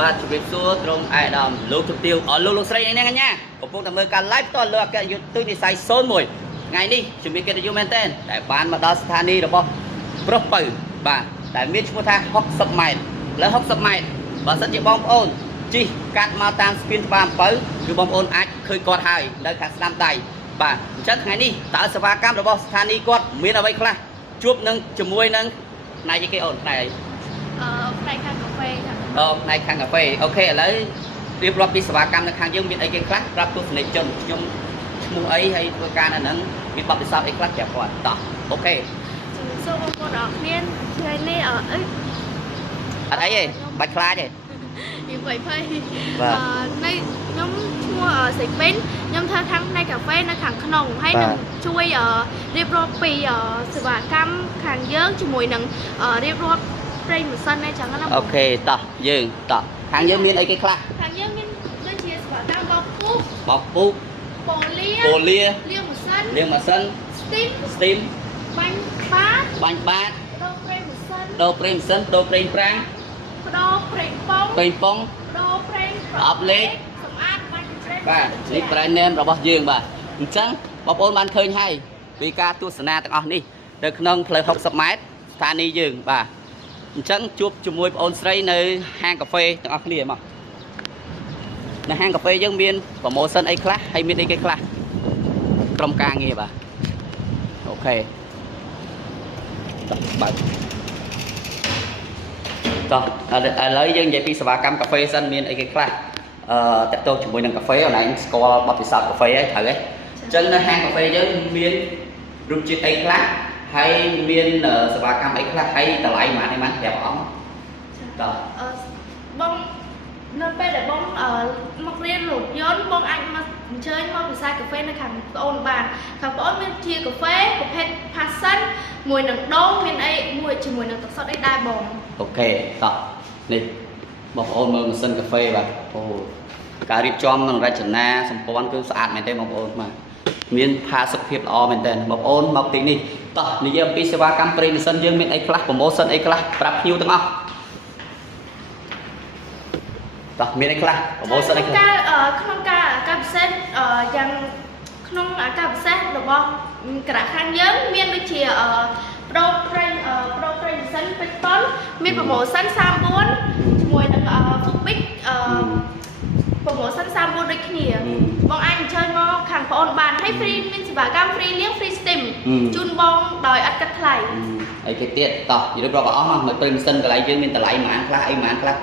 បាទជម្រាបសួរក្រុមអាយដាមលោកជំទាវលោកស្រីនេះកញ្ញាកំពុងតែមើលការ live ផ្ទាល់លើអគ្គយុទ្ធវិស័យ01ថ្ងៃនេះជំរាបកិត្តិយសមែនទែនដែលបានមកដល់ស្ថានីយ៍របស់ប្រុសពៅបាទដែលមានឈ្មោះថា60ម៉ែត្រលើ60ម៉ែត្របើសិនជាបងប្អូនជិះកាត់មកតាមស្ពានច្បារអំពៅគឺបងប្អូនអាចឃើញគាត់ហើយនៅខាងស្ដាំដៃបាទអញ្ចឹងថ្ងៃនេះតើសេវាកម្មរបស់ស្ថានីយ៍គាត់មានអ្វីខ្លះជួបនឹងជាមួយនឹងផ្នែកគេអូនផ្នែកផ្នែកខាងកាហ្វេค่ะផ្នែកខាងកាហ្វេអូខេឥឡូវរៀបរាប់ពីសេវាកម្មនៅខាងយើងមានអីគេខ្លះប្រាប់ទស្សនិកជនខ្ញុំឈ្មោះអីហើយធ្វើការនៅហ្នឹងមានបទពិសោធន៍អីខ្លះប្រាប់គាត់តោះអូខេសូមបងប្អូនអរគ្នាថ្ងៃនេះអត់អីទេបាច់ខ្លាចទេវាភ័យនៅខ្ញុំឈ្មោះសេពេញខ្ញុំធ្វើខាងផ្នែកកាហ្វេនៅខាងក្នុងហើយនឹងជួយរៀបរាប់ពីសេវាកម្មខាងយើងជាមួយនឹងរៀបរាប់ប្រេងម៉ាស៊ីនអីចឹងណាអូខេតោះយើងតោះខាងយើងមានអីគេខ្លះខាងយើងមានដូចជាសេវាកម្មបោកពូកប៉ូលាលាងម៉ាស៊ីនស្ទីមបាញ់បាតដូរប្រេងម៉ាស៊ីនដូរប្រេងប្រាំងដូរប្រេងប៉ុងដូរប្រេងប្រអប់លេខសម្អាតបាញ់ប្រេងបាទនេះ brand name របស់យើងបាទអញ្ចឹងបងប្អូនបានឃើញហើយពីការទស្សនាទាំងអស់នេះនៅក្នុងផ្លូវ60ម៉ែត្រស្ថានីយ៍យើងបាទអញ្ចឹងជួបជាមួយបងអូនស្រីនៅហាងកាហ្វេទាំងអស់គ្នាមកនៅហាងកាហ្វេយើងមានប្រូម៉ូសិនអីខ្លះហើយមានអីគេខ្លះក្រុមការងារបាទអូខេបាទតោះឥឡូវយើងនិយាយពីសេវាកម្មកាហ្វេសិនមានអីគេខ្លះតាក់ទងជាមួយនឹងកាហ្វេអូនឯងស្គាល់បទពិសោធន៍កាហ្វេហើយត្រូវទេអញ្ចឹងនៅហាងកាហ្វេយើងមានរូបជាតិអីខ្លះហើយមានសេវាកម្មអីខ្លះហើយតម្លៃប៉ុន្មានប្រាប់អង្គតើបងនៅពេលដែលបងមករៀនរថយន្តបងអាចមកអញ្ជើញមកពិសាកាហ្វេនៅខាងប្អូនបានខាងប្អូនមានជាកាហ្វេប្រភេទ passion មួយនឹងដូងមានអីមួយជាមួយនឹងទឹកសុទ្ធអីដែរបងអូខេតោះនេះបងប្អូនមើលម៉ាស៊ីនកាហ្វេបាទអូការរៀបចំនិងរចនាសម្ព័ន្ធគឺស្អាតមែនទេបងប្អូនបាទមានផាសុខភាពល្អមែនទែនបងប្អូនមកទីនេះតោះនិយាយអំពីសេវាកម្មប្រេងម៉ាស៊ីនយើងមានអីខ្លះប្រូម៉ូសិនអីខ្លះប្រាប់ភ្ញៀវទាំងអស់តោះមានអីខ្លះប្រូម៉ូសិនអីខ្លះក្នុងការពិសេសយ៉ាងក្នុងការពិសេសរបស់ក្រាខាងយើងមានដូចជាប្រូប្រេងម៉ាស៊ីនពេជ្រប៉ុនមានប្រូម៉ូសិន34ជាមួយនឹងហ្វូប៊ិកប្រូម៉ូសិន34ដូចគ្នាបងអាចអញ្ជើញមកខាងប្អូនបានហើយហ្វ្រីមានសេវាកម្មហ្វ្រីលាងហ្វ្រីស្ទីមជូនបងដោយអត់គិតថ្លៃអីគេទៀតតោះនិយាយរាប់អស់មកមើលប្រេងម៉ាស៊ីនកន្លែងយើងមានតម្លៃប៉ុន្មានខ្លះអីប៉ុន្មានខ្លះ